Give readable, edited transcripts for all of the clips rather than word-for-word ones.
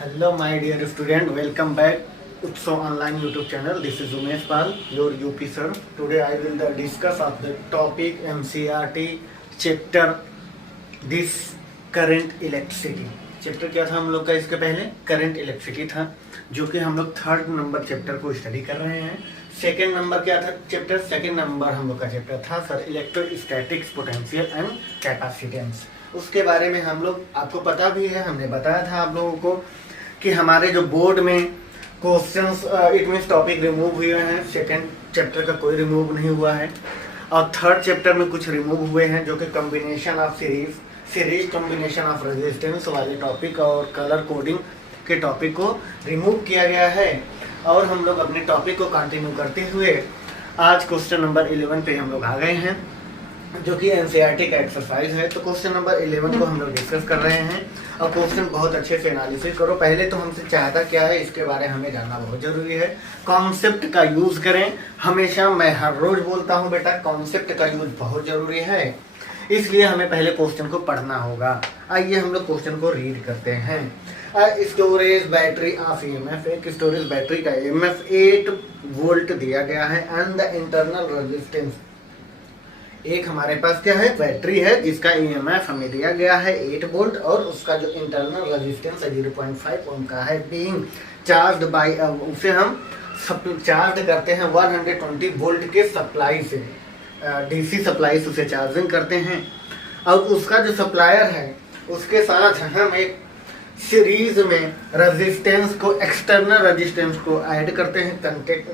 Hello, my dear student. Welcome back Utso Online YouTube channel. This is Umesh Pal, your UP sir. Today I will discuss of the topic MCRT chapter this current electricity. Chapter क्या था हम लोग का इसके पहले? Current electricity था, जो कि हम लोग थर्ड नंबर चैप्टर को स्टडी कर रहे हैं। सेकेंड नंबर क्या था चैप्टर? सेकेंड नंबर हम लोग का चैप्टर था sir electrostatics, potential and capacitance. उसके बारे में हम लोग, आपको पता भी है, हमने बताया था आप लोगों को कि हमारे जो बोर्ड में questions it means topic remove हुए हैं। सेकेंड चैप्टर का कोई रिमूव नहीं हुआ है, और थर्ड चैप्टर में कुछ रिमूव हुए हैं, जो कि combination of series combination of resistance वाले टॉपिक और कलर कोडिंग के टॉपिक को रिमूव किया गया है। और हम लोग अपने टॉपिक को कंटिन्यू करते हुए आज क्वेश्चन नंबर 11 पे हम लोग आ गए हैं, जो कि एनसीईआरटी का एक्सरसाइज है। तो क्वेश्चन नंबर 11 को हम लोग डिस्कस कर रहे हैं, और क्वेश्चन बहुत अच्छे से एनालिसिस करो। पहले तो हमसे चाहता क्या है, इसके बारे में हमें जानना बहुत जरूरी है। कॉन्सेप्ट का यूज करें हमेशा। मैं हर रोज बोलता हूँ बेटा, कॉन्सेप्ट का यूज बहुत जरूरी है, इसलिए हमें पहले क्वेश्चन को पढ़ना होगा। आइए हम लोग क्वेश्चन को रीड करते हैं। स्टोरेज बैटरी ऑफ ईएमएफ, एक स्टोरेज बैटरी का ईएमएफ 8 वोल्ट दिया गया है एंड द इंटरनल रेजिस्टेंस, एक हमारे पास क्या है, बैटरी है जिसका ईएमएफ हमें दिया गया है 8 वोल्ट, और उसका जो इंटरनल रेजिस्टेंस है 0.5 ओम का है। बीइंग चार्ज्ड बाय, उसे हम चार्ज करते हैं 120 वोल्ट के सप्लाई से, डीसी सप्लाई से उसे चार्जिंग करते हैं। और उसका जो सप्लायर है उसके साथ हम एक सीरीज में रेजिस्टेंस को, एक्सटर्नल रेजिस्टेंस को ऐड करते हैं,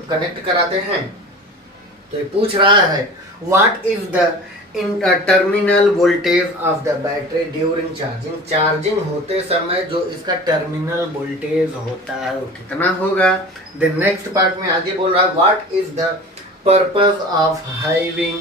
कनेक्ट कराते हैं। तो ये पूछ रहा है what is the terminal voltage of the battery during charging, charging होते समय जो इसका टर्मिनल वोल्टेज होता है वो कितना होगा। देन नेक्स्ट पार्ट में आगे बोल रहा है what is the purpose of having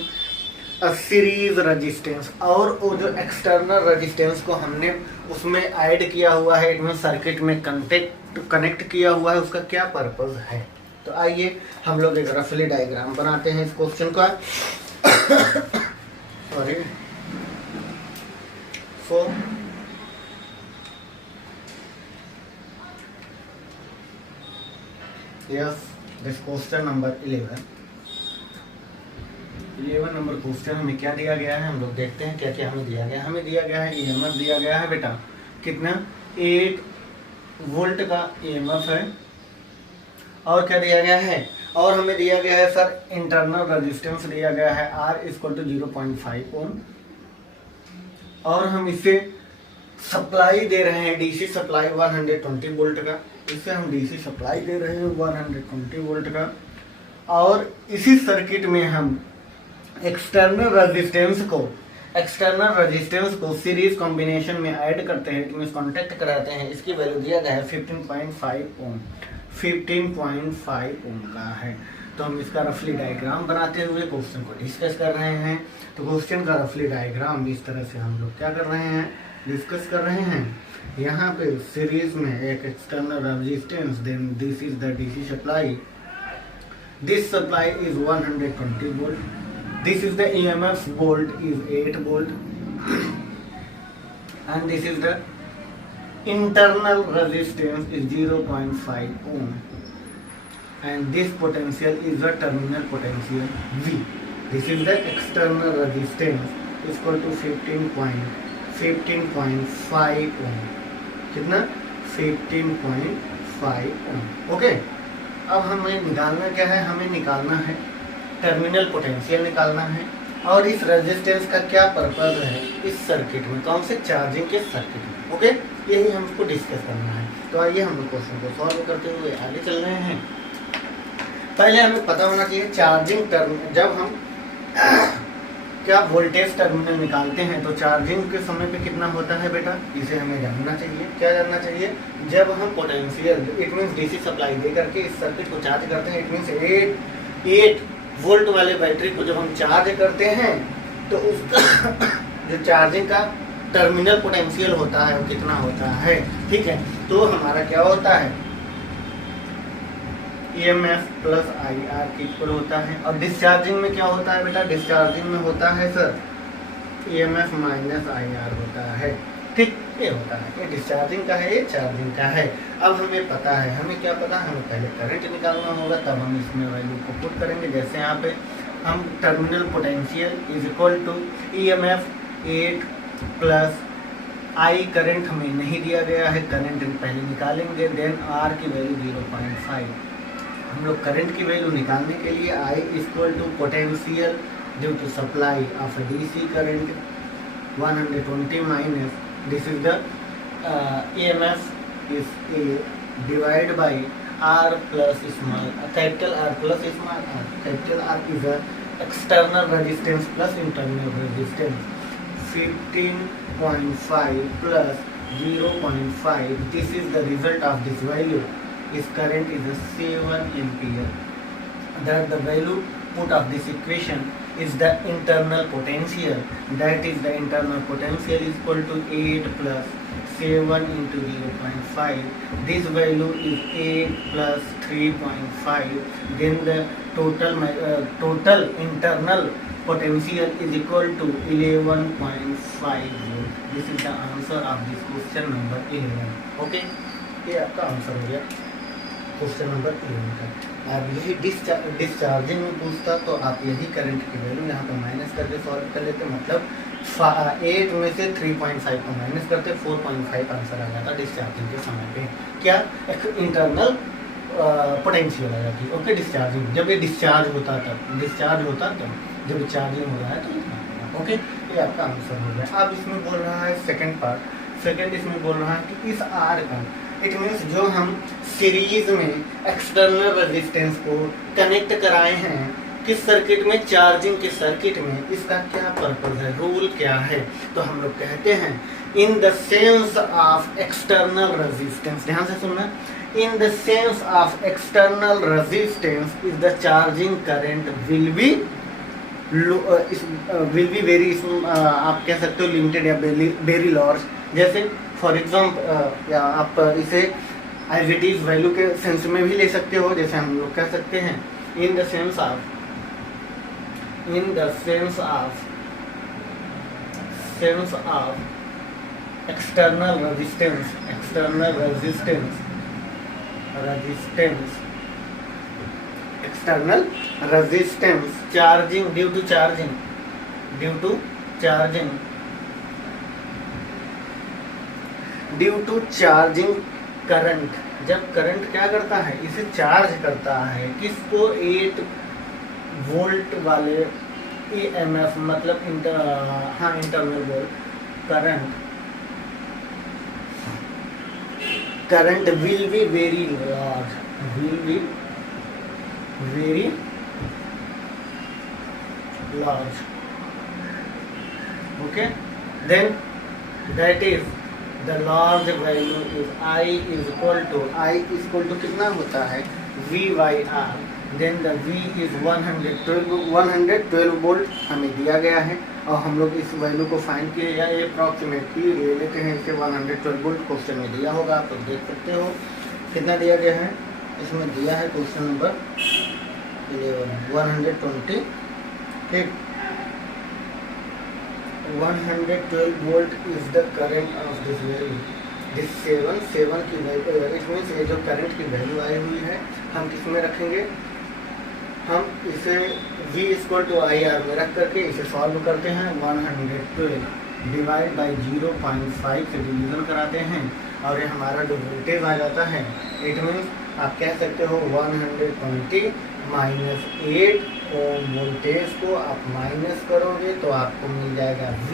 a series resistance, और वो जो एक्सटर्नल रेजिस्टेंस को हमने उसमें ऐड किया हुआ है, इनमें सर्किट में कनेक्ट किया हुआ है, उसका क्या पर्पस है। तो आइए हम लोग एक रफली डायग्राम बनाते हैं इस क्वेश्चन का। Sorry yes this question number 11 number question हमें क्या दिया गया है, हम लोग देखते हैं क्या क्या हमें दिया गया है। हमें दिया गया है ईएमएफ दिया गया है बेटा, कितना, 8 वोल्ट का ईएमएफ है। और क्या दिया गया है, और हमें दिया गया है सर इंटरनल रेजिस्टेंस दिया गया है R = 0.5 ओम, और हम इसे सप्लाई दे रहे हैं डीसी सप्लाई 120 वोल्ट का, इसे हम डीसी सप्लाई दे रहे हैं 120 वोल्ट का। और इसी सर्किट में हम एक्सटर्नल रेजिस्टेंस को सीरीज कॉम्बिनेशन में ऐड करते हैं, इट मींस कांटेक्ट कराते हैं। इसकी वैल्यू दिया गया है 15.5 ओम, 15.5 ओम का है। तो हम इसका रफली डायग्राम बनाते हुए क्वेश्चन को डिस्कस कर रहे हैं। तो क्वेश्चन का रफली डायग्राम इस तरह से हम लोग क्या कर रहे हैं, डिस्कस कर रहे हैं। यहाँ पे सीरीज में एक external resistance, then this is the DC supply, this supply is 120 volt, this is the EMF volt is 8 volt, and this is the internal resistance is 0.5 ohm, and this potential is the terminal potential V. This is the external resistance is equal to 15.5 ohm, कितना, 15.5 ohm। Okay, अब हमें निकालना क्या है, हमें निकालना है terminal potential निकालना है, और इस रेजिस्टेंस का क्या पर्पस है इस सर्किट में, कौन से चार्जिंग के सर्किट में। ओके, यही हमको डिस्कस करना है। तो आइए हम लोग क्वेश्चन को सॉल्व करते हुए आगे चल रहे हैं। पहले हमें पता होना चाहिए चार्जिंग जब हम क्या वोल्टेज टर्मिनल निकालते हैं तो चार्जिंग के समय पे कितना होता है बेटा, इसे हमें जानना चाहिए। क्या जानना चाहिए, जब हम potential it means DC supply दे करके इस सर्किट को चार्ज करते हैं, इट मींस 8 वोल्ट वाले बैटरी को जब हम चार्ज करते हैं तो उसका जो चार्जिंग का टर्मिनल पोटेंशियल होता है वो कितना होता है। ठीक है, तो हमारा क्या होता है, EMF प्लस IR के इक्वल होता है। और डिस्चार्जिंग में क्या होता है बेटा, डिस्चार्जिंग में होता है सर EMF माइनस IR होता है। ठीक, ये होता है, ये डिस्चार्जिंग का है, ये चार्जिंग का है। अब हमें पता है, हमें क्या पता है, हमें पहले करंट निकालना होगा, तब हम इसमें वैल्यू को पुट करेंगे। जैसे यहाँ पे हम terminal potential is equal to EMF 8 plus I current हमें नहीं दिया गया है, करंट पहले निकालेंगे, देन R की वैल्यू 0.5। हम लोग करंट की वैल्यू निकालने के लिए I equal to potential due to supply of DC current 120 minus this is the EMF is A divided by R plus small capital R plus small r. Capital R is a external resistance plus internal resistance. 15.5 plus 0.5. This is the result of this value. Its current is a 7 ampere. That the value put of this equation is the internal potential. That is the internal potential is equal to 8 plus 7 into 0.5. This value is 8 plus 3.5. Then the total internal potential is equal to 11.5 volt. This is the answer of this question number 11. Okay, ये आपका answer हो गया question number 11 का। आप यही discharging में पूछता तो आप यही करंट की वैल्यू यहाँ पर माइनस करके सॉल्व कर लेते, मतलब 8 में से 3.5 को माइनस करते 4.5 आंसर आ जाता डिस्चार्जिंग के समय पे। क्या इंटरनल पोटेंशियल आ जाती। ओके, डिस्चार्जिंग जब ये डिस्चार्ज होता तब जब चार्जिंग हो रहा है तो इतना होगा। ओके, ये आपका आंसर हो गया। अब इसमें बोल रहा है सेकंड पार्ट, इसमें बोल रहा है कि इस आर का, इट मीन्स जो हम सीरीज में एक्सटर्नल रेजिस्टेंस को कनेक्ट कराए हैं किस सर्किट में, चार्जिंग के सर्किट में, इसका क्या पर्पज है, रूल क्या है। तो हम लोग कहते हैं in the sense of external resistance, ध्यान से सुनना, इन the sense of external resistance is the charging current will be very, आप कह सकते हो लिमिटेड या वेरी लार्ज। जैसे फॉर एग्जाम्पल या आप इसे एज इट इज वैल्यू के सेंस में भी ले सकते हो। जैसे हम लोग कह सकते हैं in the sense of external resistance charging due to charging current. जब करंट क्या करता है, इसे चार्ज करता है, किसको, 8 वोल्ट वाले EMF, मतलब internal volt current will be very large. Okay, then that is the large value is I is equal to कितना होता है, V by R. Then the V is 112 volt हमें दिया गया है और हम लोग इस वैल्यू को फाइंड किए या अप्रॉक्सीमेटली ले लेते हैं इसे 112 वोल्ट। क्वेश्चन में दिया होगा, आप लोग देख सकते हो कितना दिया गया है। इसमें दिया है क्वेश्चन नंबर 11 120, ठीक, 112 volt is the current of this value. This 7 की वैल्यू, इट मीन्स ये जो करंट की वैल्यू आई हुई है हम किस में रखेंगे, हम इसे V इक्वल टू IR में रख करके इसे सॉल्व करते हैं। 112 डिवाइड बाई 0.5 से डिवीजन कराते हैं और ये हमारा जो वोल्टेज आ जाता है, इट मीन्स आप कह सकते हो 120 माइनस 8 ओम वोल्टेज को आप माइनस करोगे तो आपको मिल जाएगा V,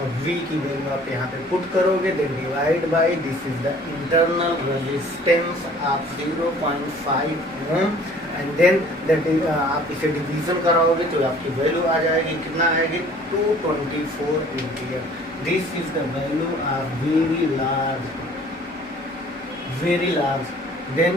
और V की वैल्यू आप यहाँ पे पुट करोगे, then divide by this is the internal resistance of 0.5 ohm and then आप इसे डिवीजन कराओगे तो आपकी वैल्यू आ जाएगी, कितना आएगी, 224 ampere. This is the value of very large. Then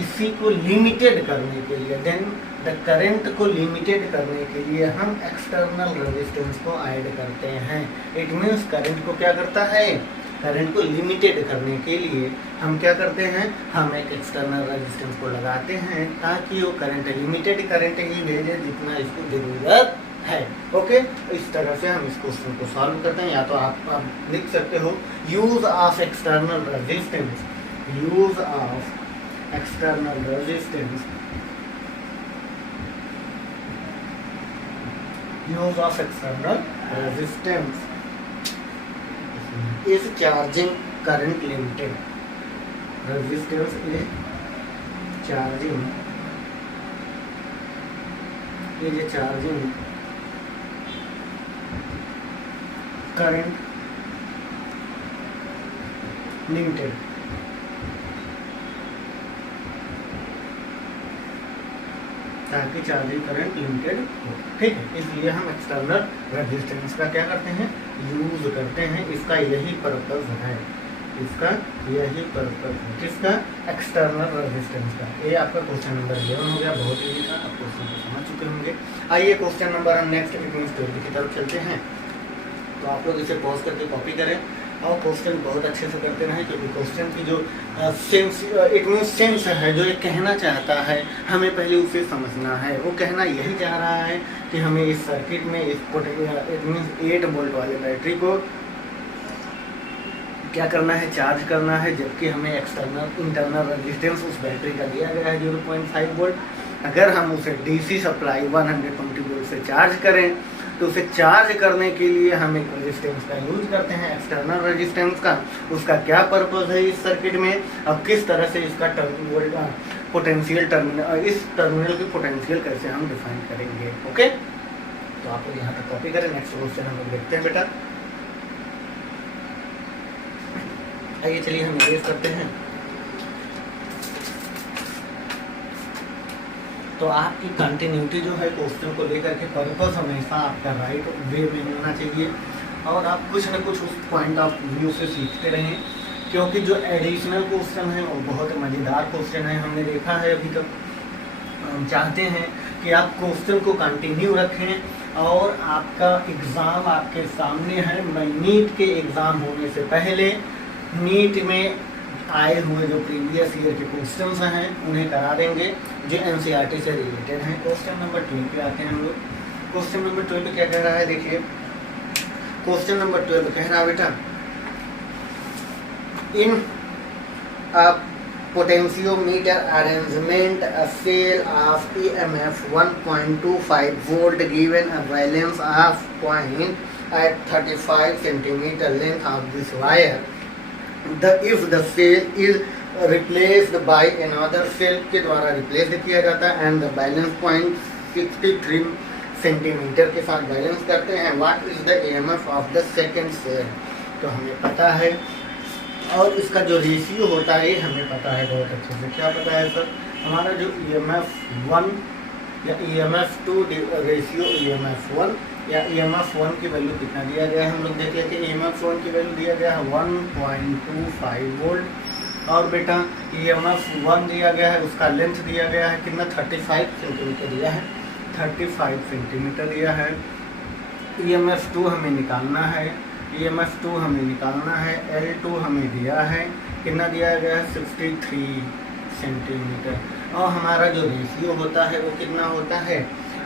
इसी को लिमिटेड करने के लिए, देन द करंट को लिमिटेड करने के लिए हम एक्सटर्नल रेजिस्टेंस को ऐड करते हैं। इट मीन्स करंट को क्या करता है, करंट को लिमिटेड करने के लिए हम क्या करते हैं, हम एक एक्सटर्नल रेजिस्टेंस को लगाते हैं ताकि वो करंट लिमिटेड करंट ही भेजे जितना इसको ज़रूरत है। ओके, इस तरह से हम इस क्वेश्चन को सॉल्व करते हैं। या तो आप लिख सकते हो use of external resistance, use of external resistance, use of external resistance is charging current limited. Resistance is charging current limited. ताकि चार्जिंग करंट लिमिटेड हो। ठीक है, इसलिए हम एक्सटर्नल रेजिस्टेंस का क्या करते हैं, यूज करते हैं। इसका यही पर्पज है, इसका यही पर्पज है, किसका, एक्सटर्नल रेजिस्टेंस का। ये आपका क्वेश्चन नंबर 11 हो गया, बहुत ईजी था, आप क्वेश्चन को समझ चुके होंगे। आइए क्वेश्चन नंबर हम नेक्स्ट इक्वेशन की तरफ चलते हैं। तो आप लोग इसे पॉज करके कॉपी करें और क्वेश्चन बहुत अच्छे से करते रहें, क्योंकि क्वेश्चन की जो सेंस, इट मीन सेंस है, जो ये कहना चाहता है, हमें पहले उसे समझना है। वो कहना यही चाह रहा है कि हमें इस सर्किट में इट मीन 8 वोल्ट वाले बैटरी को क्या करना है, चार्ज करना है, जबकि हमें एक्सटर्नल इंटरनल रेजिस्टेंस उस बैटरी का दिया गया है 0.5 वोल्ट। अगर हम उसे डीसी सप्लाई 120 वोल्ट से चार्ज करें तो उसे चार्ज करने के लिए हम एक रेजिस्टेंस का यूज करते हैं, एक्सटर्नल रेजिस्टेंस का। उसका क्या पर्पस है इस सर्किट में, अब किस तरह से इसका पोटेंशियल टर्मिनल, इस टर्मिनल की पोटेंशियल कैसे हम डिफाइन करेंगे। ओके, तो आप लोग यहाँ तक कॉपी करें। नेक्स्ट क्वेश्चन हम लोग देखते हैं बेटा। आइए चलिए हम इरेज करते हैं। तो आपकी कंटिन्यूटी जो है क्वेश्चन को लेकर के पर्पस हमेशा आपका राइट वे में होना चाहिए, और आप कुछ न कुछ उस पॉइंट ऑफ व्यू से सीखते रहें, क्योंकि जो एडिशनल क्वेश्चन है वो बहुत मज़ेदार क्वेश्चन है, हमने देखा है अभी तक। हम चाहते हैं कि आप क्वेश्चन को कंटिन्यू रखें, और आपका एग्ज़ाम आपके सामने है। मैं नीट के एग्ज़ाम होने से पहले नीट में आए हुए जो प्रीवियस ईयर के क्वेश्चंस हैं उन्हें करा देंगे, जो एनसीईआरटी से रिलेटेड हैं। क्वेश्चन नंबर 12 पे आते हैं हम लोग। क्वेश्चन नंबर 12 क्या कह रहा है, देखिए क्वेश्चन नंबर 12 कह रहा है बेटा, in a potentiometer arrangement a cell of EMF 1.25 volt given a balance of point at 35 centimetre length of this wire, if the cell is replaced by another cell के द्वारा रिप्लेस किया जाता है, and the balance point 63 centimetre के साथ balance करते हैं, what is the EMF of the second cell. तो हमें पता है, और इसका जो रेशियो होता है हमें पता है बहुत अच्छे से। क्या पता है सर, हमारा जो EMF 1 या EMF 2 रेशियो EMF 1 या EMF 1 की वैल्यू कितना दिया गया है, हम लोग देख लेते हैं। EMF 1 की वैल्यू दिया गया है 1.25 वोल्ट, और बेटा EMF 1 दिया गया है, उसका लेंथ दिया गया है कितना, 35 सेंटीमीटर दिया है, 35 सेंटीमीटर दिया है। EMF 2 हमें निकालना है, EMF 2 हमें निकालना है, L2 हमें दिया है, कितना दिया गया है, 63 सेंटीमीटर। और हमारा जो रेशियो होता है वो कितना होता है,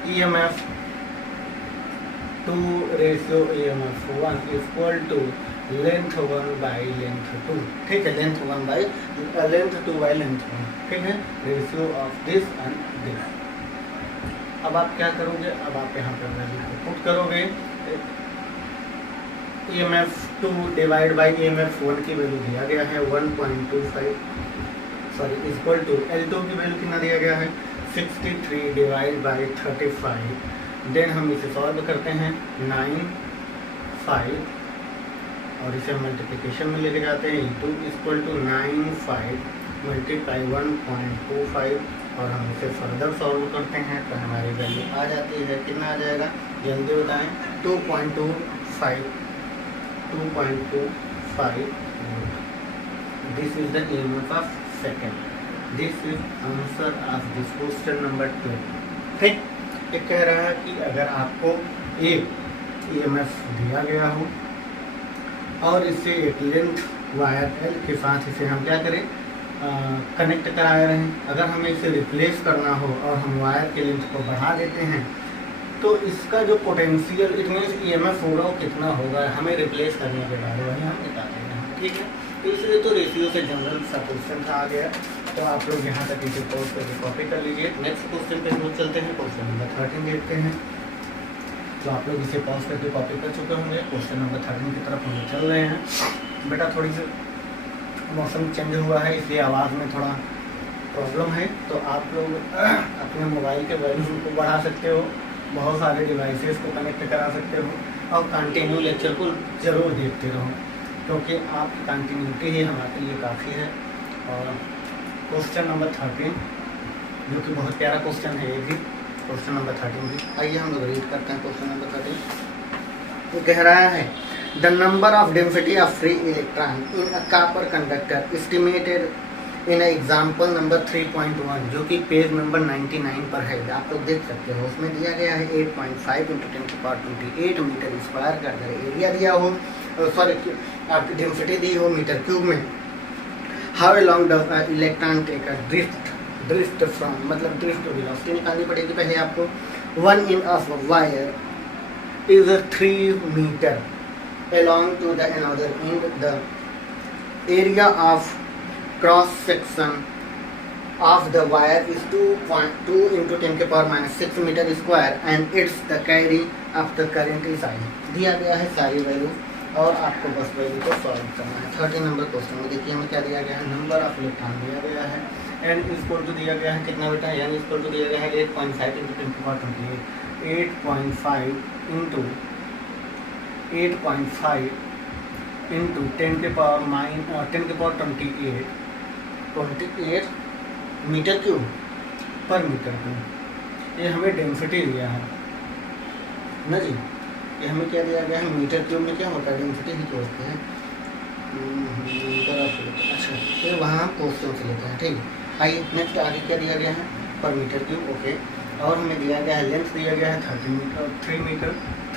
EMF 2 ratio EMF 1 equal to length 1 by length 2। ठीक है, length 1 by length 2 by length 1। ठीक है, ratio of this and this. अब आप क्या करोगे, अब आप यहाँ पर वैल्यू पुट करोगे, EMF 2 डिवाइड बाई EMF 1 की वैल्यू दिया गया है 1.25 सॉरी इक्वल टू L2 की वैल्यू कितना दिया गया है, 63 डिवाइड बाई 35। देन हम इसे सॉल्व करते हैं 9, 5, और इसे मल्टीप्लिकेशन में लेके जाते हैं, E2 इक्वल टू 9, 5 मल्टीप्लाई 1.25, और हम इसे फर्दर सॉल्व करते हैं तो हमारी वैल्यू आ जाती है, कितना आ जाएगा जल्दी बताएं, 2.25 this is the EMF of second. This is answer of this question number 2। ठीक, ये कह रहा है कि अगर आपको एक EMF दिया गया हो और इससे एक लेंथ वायर L के साथ इसे हम क्या करें, कनेक्ट कराए रहें, अगर हमें इसे रिप्लेस करना हो और हम वायर के लेंथ को बढ़ा देते हैं तो इसका जो पोटेंशियल इट मीन्स EMF होगा वो कितना होगा हमें रिप्लेस करने के बाद वही हम निकालेंगे, ठीक है। तो इसलिए तो रेशियो से जनरल सा क्वेश्चन था आ गया, तो आप लोग यहाँ तक इसे पॉज करके कॉपी कर लीजिए। नेक्स्ट क्वेश्चन पे हम लोग चलते हैं, क्वेश्चन नंबर 13 देखते हैं। तो आप लोग इसे पॉज करके कॉपी कर चुके होंगे, क्वेश्चन नंबर 13 की तरफ हम लोग चल रहे हैं। बेटा थोड़ी सी मौसम चेंज हुआ है इसलिए आवाज़ में थोड़ा प्रॉब्लम है, तो आप लोग अपने मोबाइल के वॉल्यूम को बढ़ा सकते हो, बहुत सारे डिवाइसेस को कनेक्ट करा सकते हो और कंटिन्यू लेक्चर को ज़रूर देखते रहो, क्योंकि आपकी कंटिन्यूटी ही हमारे लिए काफ़ी है। और क्वेश्चन नंबर 13 जो कि बहुत प्यारा क्वेश्चन है ये भी, क्वेश्चन नंबर 13 भी। आइए हम लोग रीड करते हैं क्वेश्चन नंबर 13। तो कह रहा है the number of density of free electron in a copper conductor estimated in example number 3.1 जो कि पेज नंबर 99 पर है, आप लोग देख सकते हो। उसमें दिया गया है 8.5 × 10⁻28 मीटर स्क्वायर का अगर एरिया दिया हो, सॉरी आपकी डेंसिटी दी हो मीटर क्यूब में। How long does electron take a drift from, मतलब ड्रिफ्ट वेलोसिटी निकालनी पड़ेगी पहले आपको। 1 inch of wire is 3 metre along to the another end. The area of cross section of the wire is 2.2 × 10⁻⁻6 metre square and it's the carry of the current is I। दिया गया है सारी value और आपको बस value को solve करना है। 13 नंबर क्वेश्चन में देखिए हमें क्या दिया गया है, नंबर ऑफ इलेक्ट्रॉन दिया गया है, n इक्वल टू दिया गया है कितना बेटा, n इक्वल टू दिया गया है 8.5 × 10⁻28 8.5 × 8.5 इंटू 10⁻28 मीटर क्यूब पर मीटर क्यूब। ये हमें डेंसिटी दिया है ना जी, ये हमें क्या दिया गया है, मीटर क्यूब में क्या होता है डेंसिटी ही तो होती है। अच्छा फिर वहाँ हम क्वेश्चन से लेते हैं, ठीक है। आइए नेक्स्ट आगे क्या दिया गया है, पर मीटर क्यूब, ओके। और हमें दिया गया है लेंथ दिया गया है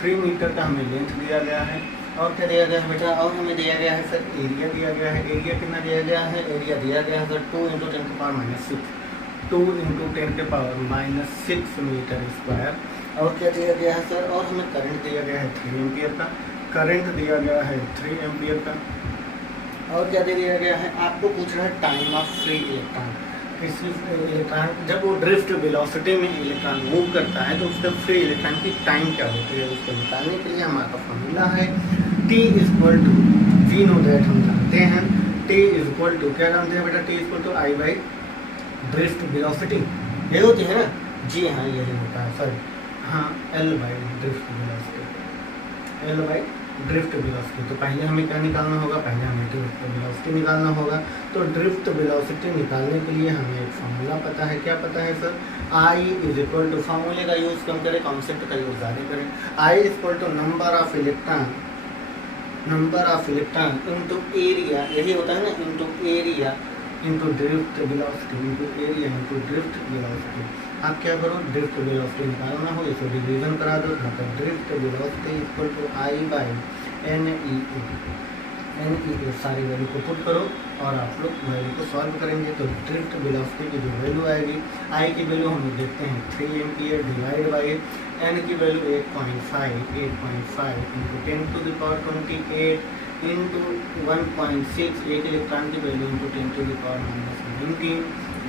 3 मीटर का हमें लेंथ दिया गया है। और क्या दिया गया है बेटा, और हमें दिया गया है सर एरिया दिया गया है। एरिया कितना दिया गया है, एरिया दिया गया है सर 2 × 10⁻⁻6 2 × 10⁻⁻6 मीटर स्क्वायर। और क्या दिया गया है सर, और हमें करंट दिया गया है 3 एम्पियर का, करंट दिया गया है 3 एम्पियर का। और क्या दे दिया गया है, आपको पूछ रहा है टाइम ऑफ फ्री इलेक्ट्रॉन। किसी इलेक्ट्रॉन जब वो ड्रिफ्ट वेलोसिटी में इलेक्ट्रॉन मूव करता है तो उसका फ्री इलेक्ट्रॉन की टाइम क्या होती है, उसको निकालने के लिए हमारा फॉर्मूला है T equal to, we know that हम जानते हैं, T इक्वल टू क्या जानते हैं बेटा, T equal to I by drift velocity, ये होती है ना जी, हाँ यही होता है सर, हाँ L by drift velocity, L by drift velocity. तो पहले हमें क्या निकालना होगा, पहले हमें ड्रिफ्ट वेलोसिटी निकालना होगा। तो ड्रिफ्ट वेलोसिटी निकालने के लिए हमें एक फार्मूला पता है, क्या पता है sir, I is equal to, फार्मूले का यूज़ कम करें, कॉन्सेप्ट का यूज़ ज़्यादा करें। I equal to number of electron into area, यही होता है ना, into area into drift velocity, into area into drift velocity. आप क्या करो, ड्रिफ्ट वेलोसिटी निकालना हो इसे डिवीजन करा दो, मतलब drift velocity equal to I by NE सारी वैल्यू को पुट करो और आप लोग वैल्यू को सॉल्व करेंगे। तो ड्रिफ्ट वेलोसिटी की जो वैल्यू आएगी, I की वैल्यू हम लोग देखते हैं 3 एम्पियर डिवाइड बाई N की वैल्यू 8.5 इंटू 10⁻28 इंटू 1.6, एक इलेक्ट्रॉन की value into 10⁻⁻19,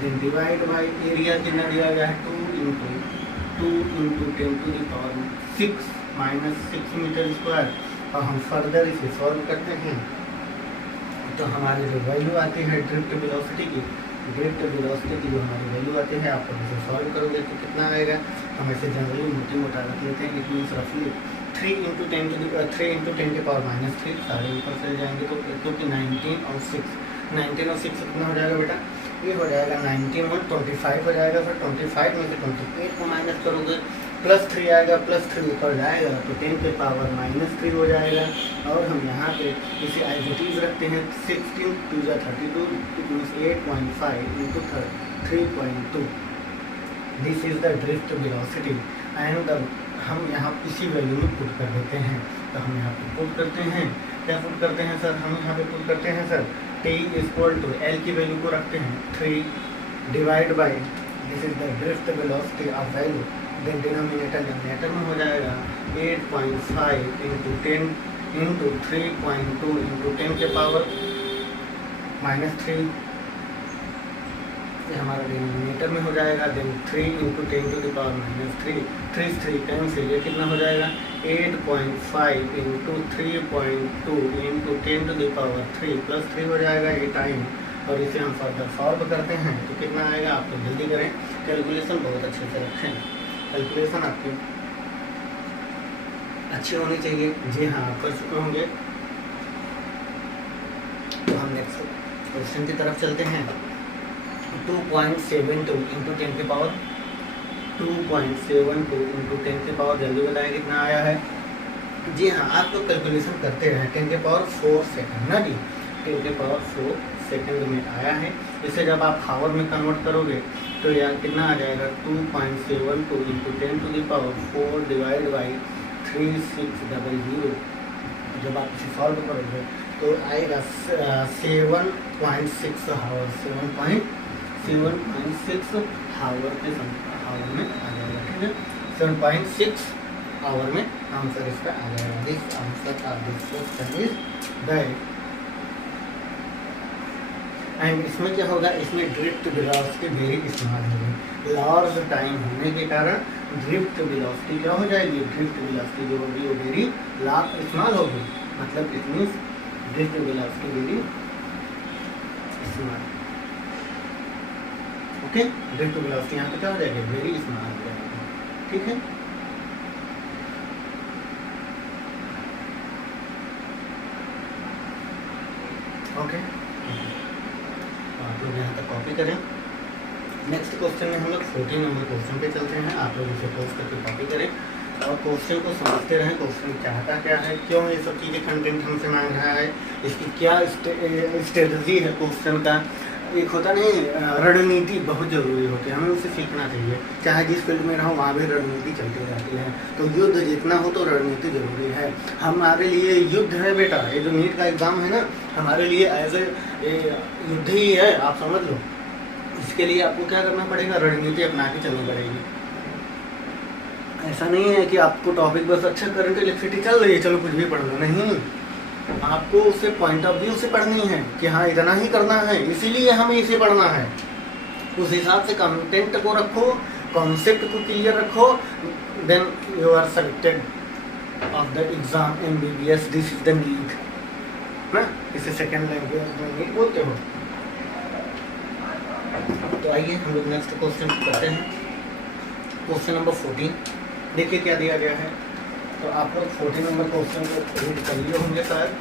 then divide by area कितना दिया गया है 2 इंटू 10⁻6 मीटर स्क्वायर। और हम फर्दर इसे सॉल्व करते हैं तो हमारी जो वैल्यू आती है ड्रिफ्ट वेलोसिटी की जो हमारी वैल्यू आती है, आप इसे सॉल्व करोगे तो कितना आएगा, हम इसे जनरली मोटा रख लेते हैं। इट मीन्स रफली 3 × 10⁻³ सारे ऊपर से जाएंगे तो क्योंकि 19 और 6 कितना हो जाएगा बेटा, ये हो जाएगा 19 और 25 हो जाएगा। फिर 25 में से 28 को माइनस करोगे, +3 आएगा, +3 ऊपर जाएगा तो 10⁻³ हो जाएगा। और हम यहाँ पे इसे आइडेंटिटीज रखते हैं, 16 2 × 32, it means 8.5 into 3.2, this is the drift velocity. And हम यहाँ इसी वैल्यू में पुट कर देते हैं, तो हम यहाँ पे पुट करते हैं, क्या पुट करते हैं सर, हम यहाँ पे पुट करते हैं sir T equal to L की वैल्यू को रखते हैं 3 divide by, this is the drift velocity of value then denominator में हो जाएगा 8.5 इंटू 10 इंटू 3.2 इंटू 10 के पावर -3, ये हमारा डिनोमिनेटर में हो जाएगा। Then 3 into 10 to the power -3, 3 cancel, ये कितना हो जाएगा 8.5 into 3.2 into 10 to the power 3 plus 3 हो जाएगा ये टाइम। और इसे हम फर्दर सॉल्व करते हैं तो कितना आएगा, आप तो जल्दी करें, कैलकुलेशन बहुत अच्छे से रखें, कैलकुलेशन आपकी अच्छी होनी चाहिए। जी हाँ, आप कर चुके होंगे। तो हम नेक्स्ट क्वेश्चन की तरफ चलते हैं। 2.72 इंटू 10 के पावर 2.72 इंटू 10 के पावर, जल्दी बताएं कितना आया है। जी हाँ, आप तो कैलकुलेशन करते हैं 10 के पावर 4 सेकंड ना जी, 10 के पावर 4 सेकंड में आया है। इसे जब आप हावर में कन्वर्ट करोगे तो यार कितना आ जाएगा 2.72 into 10 to the power 4 divide by 3600। जब आप इसे सॉल्व करोगे तो आएगा 7.6 हावर, 7.6 हावर के हावर में आ जाएगा, ठीक है। 7.6 हावर में आंसर इसका आ जाएगा। This answer of this question is that. And इसमें क्या होगा, इसमें ड्रिफ्ट वेलोसिटी वेरी स्मॉल होगी। लार्ज टाइम होने के कारण ड्रिफ्ट वेलोसिटी क्या हो जाएगी, ड्रिफ्ट वेलोसिटी जो होगी वो वेरी स्मॉल होगी। मतलब इतनी drift velocity very small. Okay, drift velocity यहाँ पे क्या हो जाएगी, वेरी स्मॉल हो जाएगी, ठीक है। ओके, आप लोग यहाँ तक कॉपी करें। नेक्स्ट क्वेश्चन में हम लोग 14 नंबर क्वेश्चन पे चलते हैं। आप लोग इसे पोस्ट करके कॉपी करें और क्वेश्चन को समझते रहें। क्वेश्चन चाहता क्या है, क्यों ये सब चीज़ें कंटेंट हमसे मांग रहा है, इसकी क्या स्ट्रेटजी है क्वेश्चन का। एक होता नहीं, रणनीति बहुत ज़रूरी होती है, हमें उसे सीखना चाहिए। चाहे जिस फील्ड में रहो वहाँ भी रणनीति चलती रहती है। तो युद्ध जितना हो तो रणनीति जरूरी है। हमारे लिए युद्ध है बेटा, ये जो नीट का एग्ज़ाम है ना, हमारे लिए एज ए युद्ध ही है, आप समझ लो। इसके लिए आपको क्या करना पड़ेगा, रणनीति अपना के चलनी पड़ेगी। ऐसा नहीं है कि आपको टॉपिक बस अच्छा करंट इलेक्ट्रिसिटी चल रही है चलो कुछ भी पढ़ लो, नहीं, आपको उससे पॉइंट ऑफ व्यू से पढ़नी है कि हाँ इतना ही करना है, इसीलिए हमें इसे पढ़ना है। उस हिसाब से कंटेंट को रखो, कॉन्सेप्ट को क्लियर रखो, then you are selected of the exam MBBS। This is the NEET ना, इसे सेकेंड लैंग्वेज में नीट बोलते हो। तो आइए हम लोग नेक्स्ट क्वेश्चन करते हैं। क्वेश्चन नंबर 14 देखिए क्या दिया गया है। तो आप लोग 14 नंबर क्वेश्चन को रीड कर लिए होंगे शायद।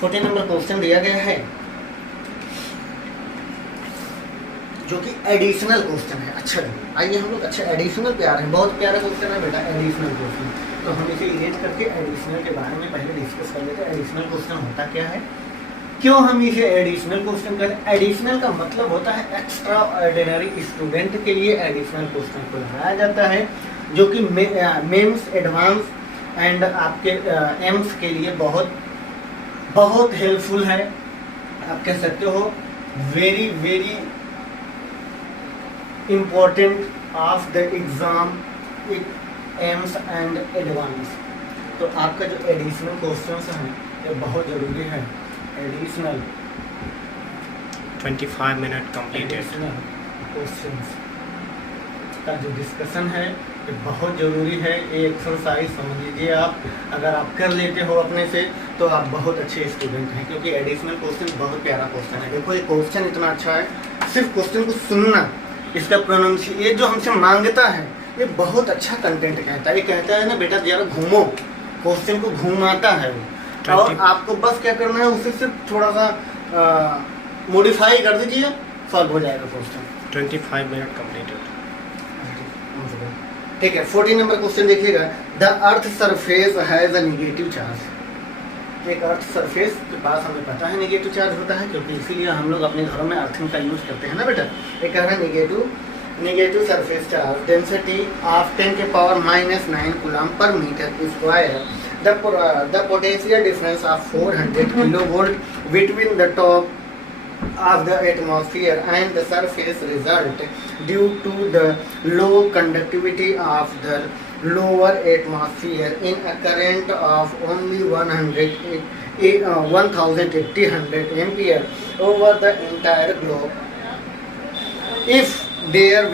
14 नंबर क्वेश्चन दिया गया है जो कि एडिशनल क्वेश्चन है। अच्छा आइए हम लोग, अच्छा एडिशनल प्यार है, बहुत प्यारा क्वेश्चन है बेटा एडिशनल क्वेश्चन। तो हम इसे इरेज करके एडिशनल के बारे में पहले डिस्कस कर लेते हैं। एडिशनल क्वेश्चन होता क्या है, क्यों हम इसे एडिशनल क्वेश्चन करें। एडिशनल का मतलब होता है एक्स्ट्रा ऑर्डिनरी स्टूडेंट के लिए एडिशनल क्वेश्चन को लगाया जाता है, जो कि मेंस एडवांस एंड आपके एम्स के लिए बहुत बहुत हेल्पफुल है। आप कह सकते हो very very important of the exam AIIMS and advance. तो आपका जो एडिशनल क्वेश्चंस हैं ये बहुत ज़रूरी है। एडिशनल 25 मिनट कंप्लीटेड क्वेश्चंस का जो डिस्कशन है ये बहुत ज़रूरी है। ये एक्सरसाइज समझ लीजिए आप, अगर आप कर लेते हो अपने से तो आप बहुत अच्छे स्टूडेंट हैं, क्योंकि एडिशनल क्वेश्चन बहुत प्यारा क्वेश्चन है। देखो ये क्वेश्चन इतना अच्छा है, सिर्फ क्वेश्चन को सुनना, इसका प्रोनाउंसिएशन जो हमसे मांगता है ये बहुत अच्छा कंटेंट कहता है। ये कहता है ना बेटा जरा घूमो, क्वेश्चन को घुमाता है वो, और आपको बस क्या करना है उसे सिर्फ थोड़ा सा मॉडिफाई कर दीजिए, सॉल्व हो जाएगा क्वेश्चन। 25 minute completed. ठीक है, 14 नंबर क्वेश्चन देखिएगा। The earth surface has a negative charge. एक अर्थ सरफेस के पास हमें पता है नेगेटिव चार्ज होता है, क्योंकि इसीलिए हम लोग अपने घरों में अर्थिंग का यूज करते हैं ना बेटा। एक कह रहा है negative surface charge density of 10 के power -9 coulomb per metre square. The potential difference of 400 kilovolt between the top of the atmosphere and the surface result due to the low conductivity of the lower atmosphere in a current of only 1800 ampere over the entire globe. If there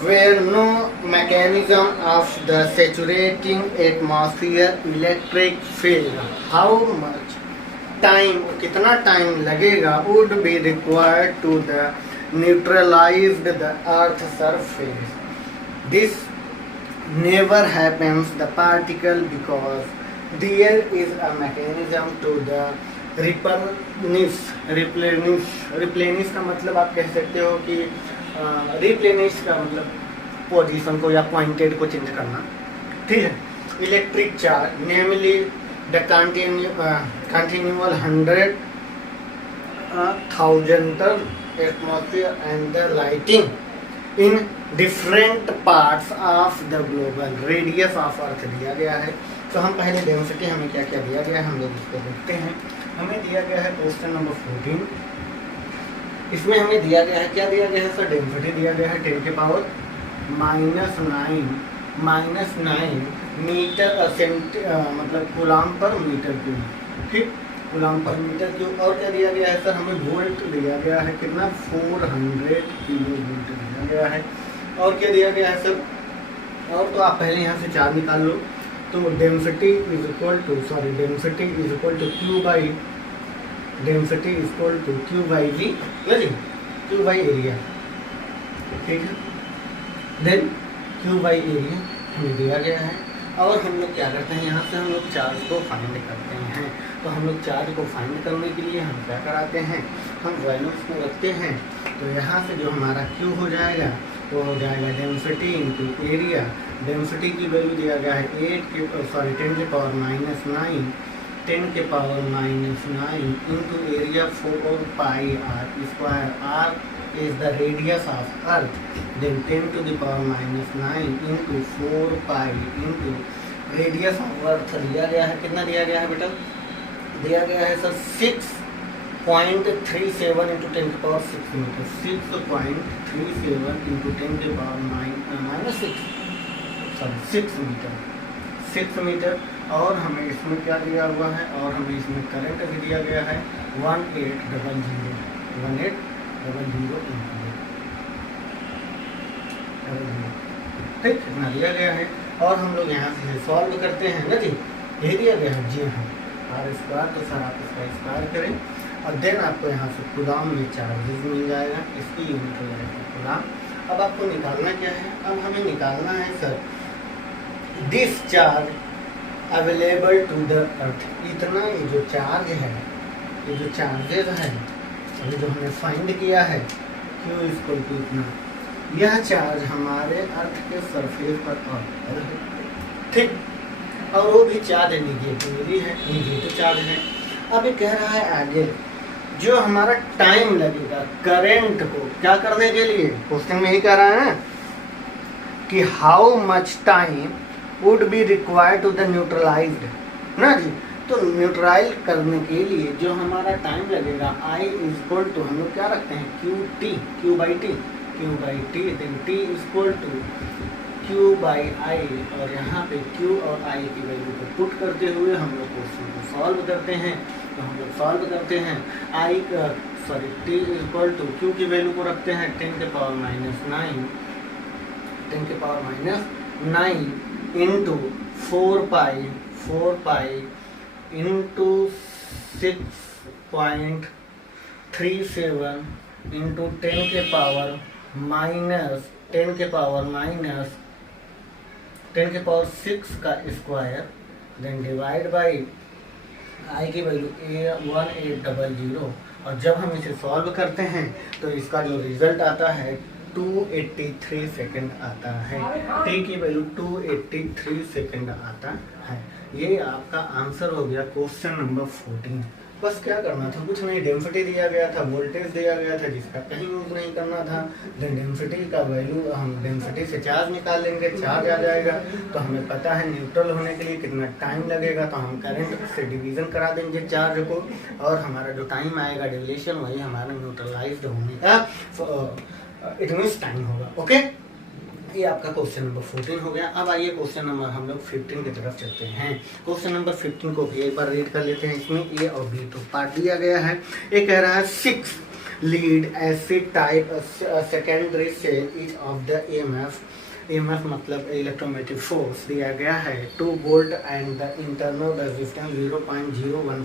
were no mechanism of the saturating atmosphere electric field, how much time, कितना time लगेगा would be required to the neutralize the earth surface. This never happens the particle because there is a mechanism to the replenish का मतलब आप कह सकते हो कि replenish का मतलब पोजीशन को या पॉइंटेड को चेंज करना, ठीक है. Electric charge namely the continual 100,000 atmosphere and the lighting in different parts of the global radius of earth दिया गया है. तो हम पहले डेंसिटी हमें क्या क्या दिया गया है हम लोग इसको देखते हैं. हमें दिया गया है क्वेश्चन नंबर 14. इसमें हमें दिया गया है, क्या दिया गया है सर, डेंसिटी दिया गया है 10 के पावर -9 मीटर मतलब कूलाम पर मीटर क्यूब, ठीक, कूलाम पर मीटर क्यूब. और क्या दिया गया है सर, हमें वोल्ट दिया गया है, कितना 400 किलो वोल्ट दिया गया है. और क्या दिया गया है सर, और तो आप पहले यहाँ से चार्ज निकाल लो. तो density is equal to Q by V, Q by area, ठीक है. देन क्यू बाई एरिया हमें दिया गया है. और हम लोग क्या करते हैं, यहाँ से हम लोग चार्ज को फाइंड करते हैं. तो हम लोग चार्ज को फाइंड करने के लिए हम क्या कराते हैं, हम वैल्यूज को रखते हैं. तो यहाँ से जो हमारा क्यू हो जाएगा वो हो जाएगा डेंसिटी इंटू एरिया. डेंसिटी की वैल्यू दिया गया है 10 के power -9 into area 4 pi R square. R is the radius of earth, then 10 to the power -9 into 4 pi into radius of earth दिया गया है. कितना दिया गया है बेटा, दिया गया है sir 6.37 into 10 to power 6 metre. 6.37 into 10 to power -6 metre. और हमें इसमें क्या दिया हुआ है, और हमें इसमें करंट भी दिया गया है 1800 ठीक, इतना दिया गया है. और हम लोग यहाँ से सॉल्व करते हैं ना जी, यही दिया गया है जी हाँ, आर स्क्वायर. तो सर आप इसका स्क्वायर करें और देन आपको यहाँ से कूलाम में चार्जेस मिल जाएगा, इसकी यूनिट हो जाएगी कूलाम. अब आपको निकालना क्या है, अब हमें निकालना है sir this charge available to the earth. इतना ये जो चार्ज है, ये जो चार्जेस है अभी जो हमने फाइंड किया है Q इक्वल टू इतना, यह चार्ज हमारे अर्थ के सरफेस पर है, ठीक. और वो भी चार्ज निगेटिव चार्ज है. अब ये कह रहा है आगे जो हमारा टाइम लगेगा करंट को क्या करने के लिए, क्वेश्चन में ही कह रहा है कि how much time would be required to the neutralized ना जी. तो न्यूट्रलाइज करने के लिए जो हमारा टाइम लगेगा I इक्वल टू हम लोग क्या रखते हैं Q by T then T equal to Q by I. और यहाँ पे Q और I की वैल्यू को पुट करते हुए हम लोग क्वेश्चन को सॉल्व करते हैं. तो हम लोग सॉल्व करते हैं T इक्वल टू Q की वैल्यू को रखते हैं 10 के power -9 into 4 pi into 6.37 into 10 के पावर -6 का square, then divide by I की वैल्यू 1800. और जब हम इसे सॉल्व करते हैं तो इसका जो रिजल्ट आता है 283 सेकंड आता है. टी की वैल्यू 283 सेकंड आता है. ये आपका आंसर हो गया क्वेश्चन नंबर 14. बस क्या करना था, कुछ नहीं, डेंसिटी दिया गया था, वोल्टेज दिया गया था जिसका कहीं यूज नहीं करना था। देन डेंसिटी का वैल्यू, हम डेंसिटी से चार्ज निकाल लेंगे, चार्ज आ जाएगा। तो हमें पता है न्यूट्रल होने के लिए कितना टाइम लगेगा, तो हम करंट से डिवीजन करा देंगे चार्ज को, और हमारा जो टाइम आएगा डिविलेशन, वही हमारा न्यूट्रलाइज्ड होने का इट मीन्स टाइम होगा। ओके, ये आपका क्वेश्चन नंबर 14 हो गया। अब आइए क्वेश्चन नंबर हम लोग 15 की तरफ चलते हैं। क्वेश्चन नंबर 15 को भी एक बार रीड कर लेते हैं। इसमें ए और बी तो पार्ट दिया गया है। ये कह रहा है 6 lead acid type secondary cell each of the EMF मतलब इलेक्ट्रोमैग्नेटिक फोर्स दिया गया है 2 volt and the internal resistance 0.015 ohm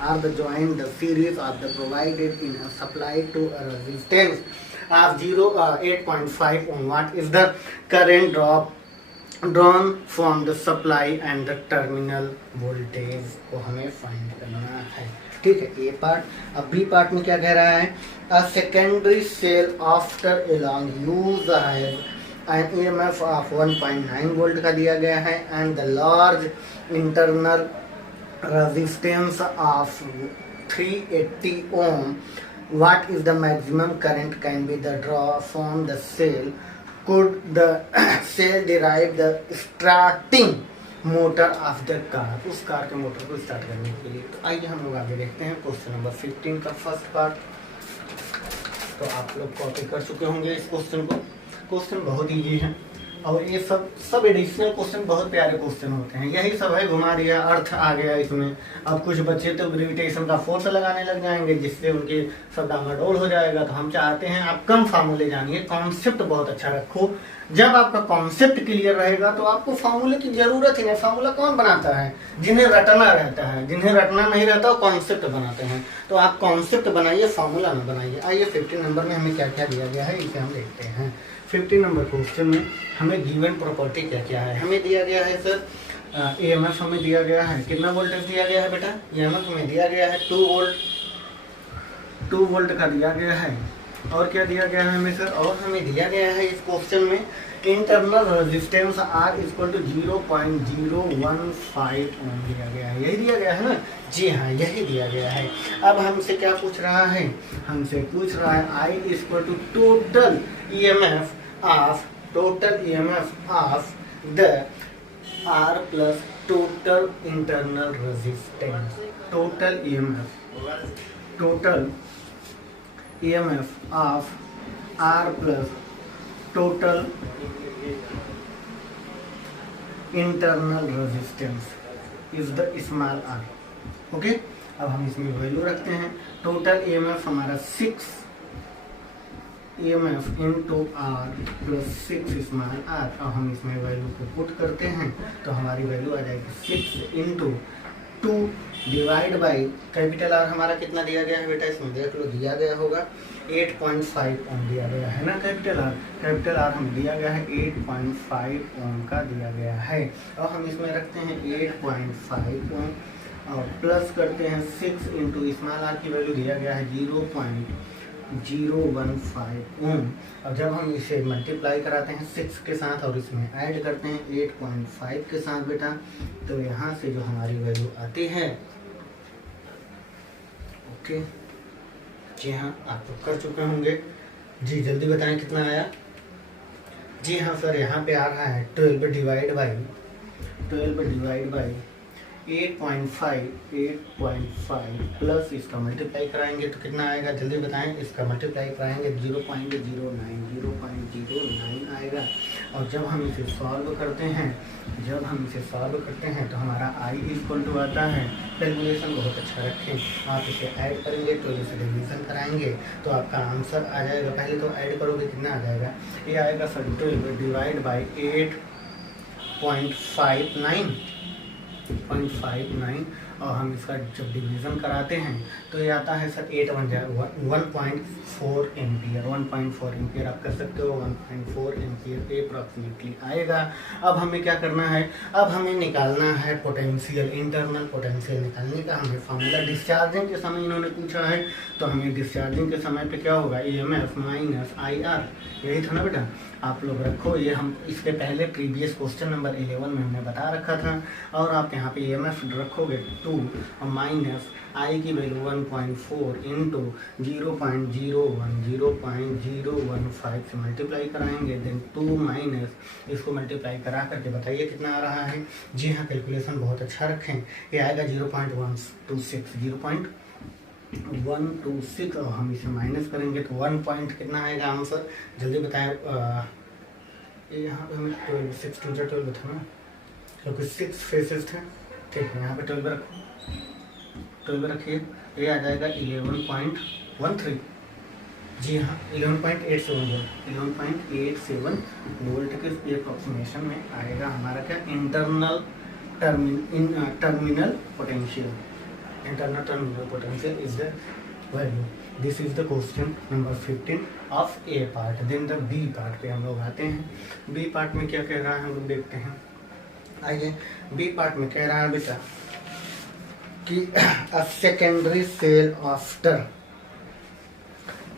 are the joint the series of the provided in supply to a resistance of 8.5 ohm. What is the current drawn from the supply and the terminal voltage को हमें find करना है। ठीक है, ये part. अब B part में क्या कह रहा है, a secondary cell after a long use has an EMF of 1.9 volt का दिया गया है and the large internal resistance of 380 ohm. What is the maximum current can be the draw from the cell? Could the cell derive the starting motor of the car? उस car के motor को start करने के लिए। तो आइए हम लोग आगे देखते हैं क्वेश्चन नंबर 15 का फर्स्ट पार्ट। तो आप लोग कॉपी कर चुके होंगे इस क्वेश्चन को। क्वेश्चन बहुत ईजी है और ये सब एडिशनल क्वेश्चन बहुत प्यारे क्वेश्चन होते हैं। यही सब है, घुमा दिया, अर्थ आ गया इसमें। अब कुछ बच्चे तो ग्रेविटेशन का फोर्स लगाने लग जाएंगे जिससे उनके सब डामाडोल हो जाएगा। तो हम चाहते हैं आप कम फार्मूले जानिए, कॉन्सेप्ट बहुत अच्छा रखो। जब आपका कॉन्सेप्ट क्लियर रहेगा तो आपको फार्मूले की जरूरत ही नहीं। फार्मूला कौन बनाता है? जिन्हें रटना रहता है। जिन्हें रटना नहीं रहता वो कॉन्सेप्ट बनाते हैं। तो आप कॉन्सेप्ट बनाइए, फार्मूला न बनाइए। आइए 15 नंबर में हमें क्या क्या दिया गया है इसे हम देखते हैं। 15 नंबर क्वेश्चन में हमें गिवन प्रॉपर्टी क्या क्या है। हमें दिया गया है सर EMF हमें दिया गया है, कितना वोल्टेज दिया गया है बेटा? EMF हमें दिया गया है 2 वोल्ट का दिया गया है। और क्या दिया गया है हमें सर? और हमें दिया गया है इस क्वेश्चन में internal resistance R equal to 0.015 ohm दिया गया है। यही दिया गया है ना? जी हाँ, यही दिया गया है। अब हमसे क्या पूछ रहा है? हमसे पूछ रहा है I equal to total EMF of the R plus total internal resistance. Total EMF of R plus total internal resistance is the small r. Okay, अब हम इसमें वैल्यू रखते हैं। टोटल EMF हमारा 6 EMF into R plus 6 small r। अब हम इसमें value को पुट करते हैं तो हमारी वैल्यू आ जाएगी 6 into 2 divide by capital R हमारा कितना दिया गया है बेटा? इसमें देख लो, दिया गया होगा 8.5 ओम दिया गया है ना। कैपिटल R हमें दिया गया है 8.5 ओम का दिया गया है। और हम इसमें रखते हैं 8.5 ओम और प्लस करते हैं 6 इंटू स्मॉल r की वैल्यू दिया गया है 0.015 ओम। और जब हम इसे मल्टीप्लाई कराते हैं 6 के साथ और इसमें ऐड करते हैं 8.5 के साथ बेटा, तो यहाँ से जो हमारी वैल्यू आती है, ओके जी हाँ, आप तो कर चुके होंगे। जी जल्दी बताएं कितना आया? जी हाँ सर, यहाँ पे आ रहा है 12 डिवाइड बाई 8.5 प्लस इसका मल्टीप्लाई कराएंगे तो कितना आएगा? जल्दी बताएं। इसका मल्टीप्लाई कराएंगे 0.09 आएगा। और जब हम इसे सॉल्व करते हैं तो हमारा I इक्वल टू आता है, कैलकुलेशन बहुत अच्छा रखें, आप इसे ऐड करेंगे तो इसे डिवीजन कराएंगे तो आपका आंसर आ जाएगा। पहले तो ऐड करोगे कितना आ जाएगा? ये आएगा सर 12 डिवाइड बाई 8.59 और हम इसका जब डिवीज़न कराते हैं तो ये आता है सर 8 बन जाएगा 1.4 एम्पियर। 1.4 एम्पियर आप कर सकते हो, 1.4 एम्पियर अप्रॉक्सीमेटली आएगा। अब हमें क्या करना है? अब हमें निकालना है पोटेंशियल, इंटरनल पोटेंशियल निकालने का हमें फॉर्मूला। डिस्चार्जिंग के समय इन्होंने पूछा है तो हमें डिस्चार्जिंग के समय पे क्या होगा? EMF माइनस IR, यही था ना बेटा? आप लोग रखो, ये हम इसके पहले प्रीवियस क्वेश्चन नंबर 11 में हमने बता रखा था और आप यहाँ पे EMF रखोगे 2 और माइनस आई की वैल्यू 1.4 इंटू 0.015 से मल्टीप्लाई कराएंगे, देन 2 माइनस इसको मल्टीप्लाई करा करके बताइए कितना आ रहा है। जी हाँ, कैलकुलेशन बहुत अच्छा रखें। ये आएगा 0.126 और हम इसे माइनस करेंगे तो 1 पॉइंट कितना आएगा आंसर, जल्दी बताएं। यहाँ पे हमें 6 2 12 था ना, क्योंकि 6 फेसेस थे। ठीक है, यहाँ पे 12 रखो, 12 रखिए। ये आ जाएगा 11.13। जी हाँ, 11.87 वोल्ट के अप्रोक्सीमेशन में आएगा हमारा क्या, terminal potential. Internal terminal potential is the value. This is the question number 15 of A part. Then the B part पे हम लोग आते हैं। बी पार्ट में क्या कह रहा है हम लोग देखते हैं। आइए, बी पार्ट में कह रहा है बेटा कि अ सेकेंडरी सेल आफ्टर,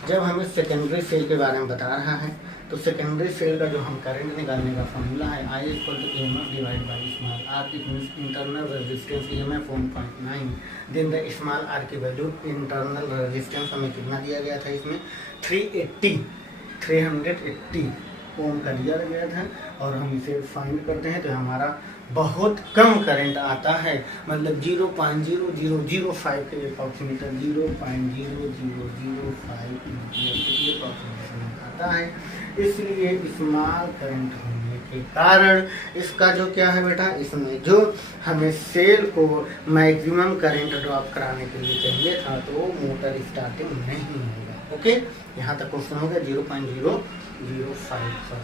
जब हमें सेकेंडरी सेल के बारे में बता रहा है तो सेकेंडरी सेल का जो हम करंट निकालने का फॉर्मूला है I = EMF divide by small r, it means internal resistance EMF 1.9। Then the small r की वैल्यू, इंटरनल रेजिस्टेंस हमें कितना दिया गया था इसमें 380 ओम का दिया गया था। और हम इसे फाइंड करते हैं तो हमारा बहुत कम करंट आता है, मतलब 0.0005 के अप्रॉक्सीमेटर 0.0005 अप्रॉक्सीमेशन आता है। इसलिए स्मॉल करंट होने के कारण इसका जो क्या है बेटा, इसमें जो हमें सेल को मैक्सिमम करंट ड्रॉप कराने के लिए चाहिए था तो वो मोटर स्टार्टिंग नहीं होगा। ओके, यहाँ तक क्वेश्चन हो गया 0.005।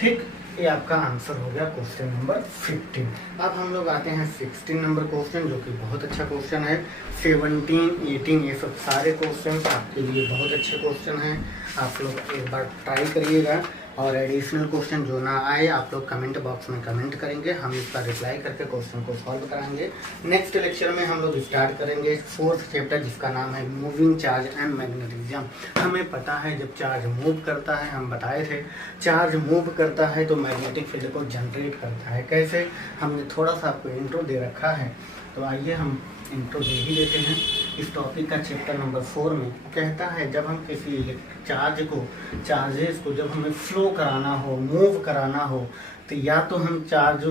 ठीक, ये आपका आंसर हो गया क्वेश्चन नंबर 15। अब हम लोग आते हैं 16 नंबर क्वेश्चन, जो कि बहुत अच्छा क्वेश्चन है। 17, 18 ये सब सारे क्वेश्चन आपके लिए बहुत अच्छे क्वेश्चन हैं। आप लोग एक बार ट्राई करिएगा और एडिशनल क्वेश्चन जो ना आए आप लोग कमेंट बॉक्स में कमेंट करेंगे, हम इसका रिप्लाई करके क्वेश्चन को सॉल्व कराएंगे। नेक्स्ट लेक्चर में हम लोग स्टार्ट करेंगे 4th चैप्टर, जिसका नाम है मूविंग चार्ज एंड मैग्नेटिज्म। हमें पता है जब चार्ज मूव करता है, हम बताए थे चार्ज मूव करता है तो मैग्नेटिक फील्ड को जनरेट करता है। कैसे, हमने थोड़ा सा आपको इंट्रो दे रखा है, तो आइए हम इंट्रो दे ही देते हैं। इस टॉपिक का चैप्टर नंबर 4 में कहता है जब हम किसी चार्जेस को जब हमें फ्लो कराना हो, मूव कराना हो, तो या तो हम चार्ज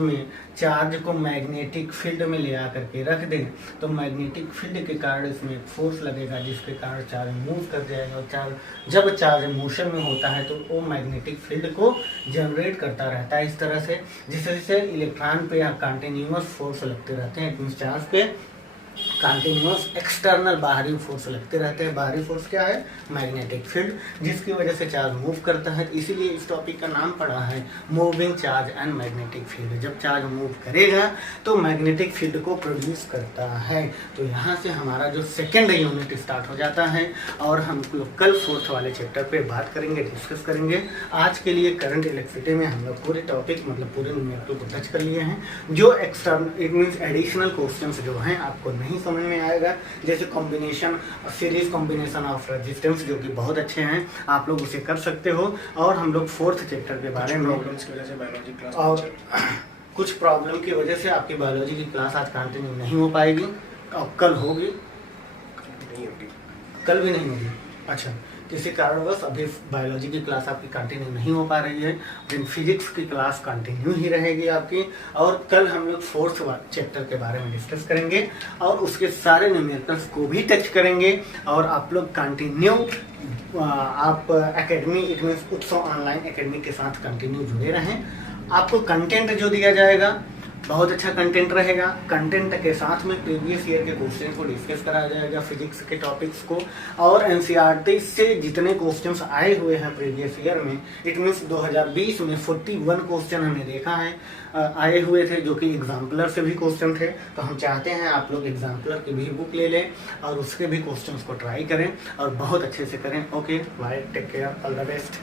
को मैग्नेटिक फील्ड में ले आकर के रख दें तो मैग्नेटिक फील्ड के कारण इसमें एक फोर्स लगेगा जिसके कारण चार्ज मूव कर जाएगा। और जब चार्ज मोशन में होता है तो वो मैग्नेटिक फील्ड को जनरेट करता रहता है इस तरह से, जिससे इलेक्ट्रॉन पे या कंटिन्यूअस फोर्स लगते रहते हैं। इस चार्ज पे कंटिन्यूअस एक्सटर्नल बाहरी फोर्स लगते रहते हैं। बाहरी फोर्स क्या है, मैग्नेटिक फील्ड, जिसकी वजह से चार्ज मूव करता है। इसीलिए इस टॉपिक का नाम पड़ा है moving charge and magnetic field. जब चार्ज मूव करेगा तो मैग्नेटिक फील्ड को प्रोड्यूस करता है। तो यहाँ से हमारा जो सेकेंड यूनिट स्टार्ट हो जाता है और हम लोग कल 4th वाले चैप्टर पे बात करेंगे, डिस्कस करेंगे। आज के लिए करंट इलेक्ट्रिसिटी में हम लोग पूरे टॉपिक मतलब पूरे न्यूमेरिकल को टच कर लिए हैं। जो external it means additional questions जो हैं आपको नहीं समझ में आएगा, जैसे combination series combination of resistance, जो कि बहुत अच्छे हैं, आप लोग उसे कर सकते हो। और हम लोग 4th चैप्टर के बारे में प्रॉब्लम्स की वजह से बायोलॉजी क्लास और कुछ प्रॉब्लम की वजह से आपकी बायोलॉजी की क्लास आज कंटिन्यू नहीं हो पाएगी और कल होगी, नहीं होगी, कल भी नहीं होगी। अच्छा, किसी कारणवश अभी बायोलॉजी की क्लास आपकी कंटिन्यू नहीं हो पा रही है, लेकिन फिजिक्स की क्लास कंटिन्यू ही रहेगी आपकी। और कल हम लोग 4th चैप्टर के बारे में डिस्कस करेंगे और उसके सारे न्यूमेरिकल्स को भी टच करेंगे। और आप लोग कंटिन्यू आप एकेडमी इट मीन्स उत्सव ऑनलाइन एकेडमी के साथ कंटिन्यू जुड़े रहें। आपको कंटेंट जो दिया जाएगा बहुत अच्छा कंटेंट रहेगा। कंटेंट के साथ में प्रीवियस ईयर के क्वेश्चन को डिस्कस कराया जाएगा, फिजिक्स के टॉपिक्स को। और एनसीईआरटी से जितने क्वेश्चंस आए हुए हैं प्रीवियस ईयर में, इट मीन्स 2020 में 41 क्वेश्चन हमने देखा है आए हुए थे, जो कि एग्जाम्पलर से भी क्वेश्चन थे। तो हम चाहते हैं आप लोग एग्जाम्पलर की भी बुक ले लें और उसके भी क्वेश्चन को ट्राई करें और बहुत अच्छे से करें। Okay bye, take care, all the best.